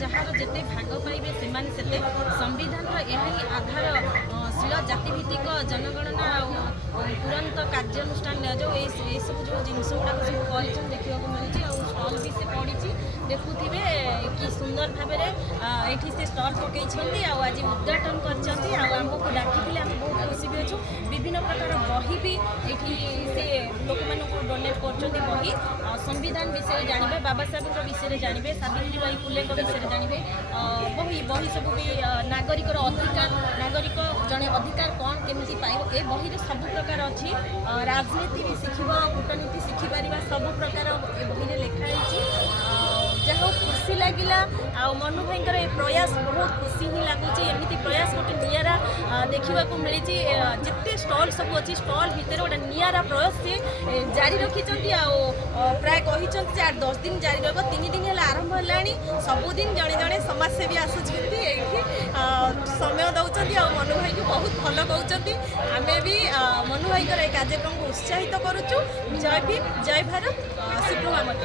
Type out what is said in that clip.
Jar जिते भाग पाइबे से संविधान यह आधारशील जातिभित्तिक जनगणना तुरंत कार्यानुष्ठान नि सब जो जिनस गुड़ाक सब कर देखा मिलूँ स्टल भी से पड़ी देखुवे कि सुंदर भाव में से स्टल पकई आज उद्घाटन करमको डाकी आम बहुत खुशी भी अच्छु विभिन्न प्रकार बही भी ये लोक मानक डोनेट कर बही संविधान विषय जानवे बाबा साहेब विषय जानवे सावित्रीबाई फुले विषय जानवे बही बही सब भी नागरिकर अधिकार नागरिक जड़े अधिकार कौन केमी पाइब ए बही सब प्रकार अच्छी राजनीति भी शिखब कूटनीति शिखिपार सब प्रकार बही लिखाई जहाँ खुशी लगिला मनु भाई प्रयास बहुत खुशी ही लगुच एमती प्रयास गोटे निरा देखा मिली जिते स्टल सब अच्छी स्टल भितर गोटे निरा प्रयास से जारी रखी प्राय कही 8-10 दिन जारी रहा 3 दिन है आरंभ है सबुदिन जड़े जड़े समाजसेवी आसुँच समय दौरान मनु भाई को बहुत भल कहते आम भी मनु भाई कार्यक्रम को उत्साहित करुचु जय भीम जय भारत सुप्रभात।